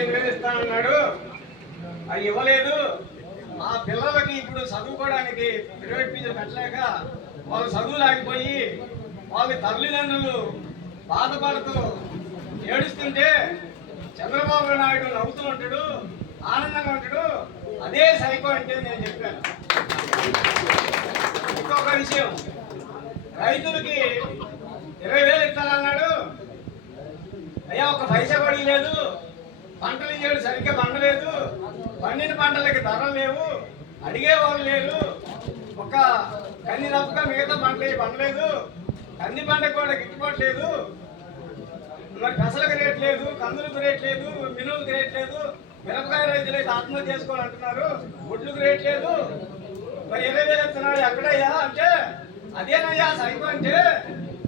ఇస్తానన్నాడు, అది ఇవ్వలేదు. ఆ పిల్లలకి ఇప్పుడు చదువుకోవడానికి ప్రైవేట్ ఫీజులు కట్టలేక వాళ్ళు చదువులాగిపోయి వాళ్ళ తల్లిదండ్రులు బాధపడుతూ ఏడుస్తుంటే చంద్రబాబు నాయుడు నవ్వుతూ ఉంటాడు, ఆనందంగా ఉంటాడు. అదే సైకో అంటే నేను చెప్పాను. ఇంకొక విషయం, రైతులకి 20,000 ఇస్తానన్నాడు. అయ్యా ఒక పైసా కూడా లేదు. పంటలు ఇచ్చేడు సరిగ్గా పండలేదు. పండిన పంటలకి ధరలు లేవు, అడిగేవాళ్ళు లేరు. ఒక కంది తప్పక మిగతా పంటలు పండలేదు. కంది పంటకు కూడా గిట్టుబాటు లేదు. మరి పెసలకు రేట్ లేదు, కందులకు రేట్ లేదు, మినువులకు రేట్ లేదు. మిరపకాయ రైతులు అయితే ఆత్మహత్య చేసుకోవాలంటున్నారు. గుడ్లకు రేట్ లేదు. మరి 20,000 ఇస్తున్నాడు ఎక్కడయ్యా అంటే, అదేనయ్యా సైకో అంటే.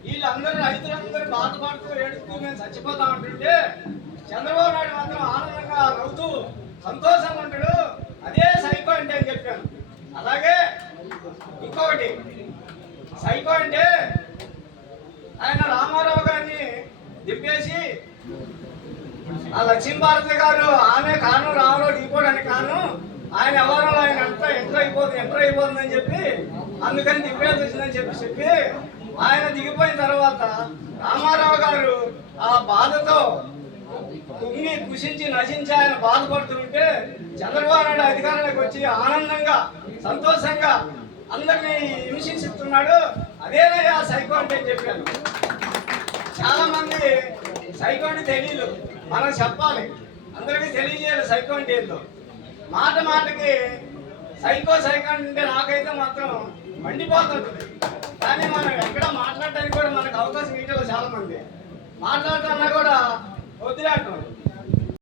వీళ్ళందరూ రైతులందరూ బాధపడుతూ ఏడుస్తూ మేము చచ్చిపోతా ఉంటుంటే చంద్రబాబు నాయుడు మాత్రం ఆనందంగా నవ్వుతూ సంతోషంగా ఉంటాడు. అదే సైకో అంటే అని చెప్పాను. అలాగే ఇంకొకటి సైకో అంటే, ఆయన రామారావు గారిని దింపేసి ఆ లక్ష్మీభారతి గారు ఆమె కారణం రామారావు దిగిపోవడానికి కారణం ఆయన ఎవరో ఆయన ఎంటర్ అయిపోతుందని చెప్పి అందుకని దింపేసి వచ్చిందని చెప్పి ఆయన దిగిపోయిన తర్వాత రామారావు గారు ఆ బాధతో కుంగి కుషించి నశించి ఆయన బాధపడుతుంటే చంద్రబాబు నాయుడు అధికారంలోకి వచ్చి ఆనందంగా సంతోషంగా అందరినీ హింసిస్తున్నాడు. అదేనయ్యా సైకో అంటే చెప్పాను. చాలా మంది సైకో అంటే తెలియదు, మనం చెప్పాలి, అందరికీ తెలియజేయాలి సైకో అంటే ఏందో. మాటకి సైకో అంటే నాకైతే మాత్రం మండిపోతుంటుంది. కానీ మనం ఎక్కడ మాట్లాడడానికి కూడా మనకు అవకాశం ఇవ్వలేదు. చాలా మంది మాట్లాడుతున్నా కూడా వదిలేటం.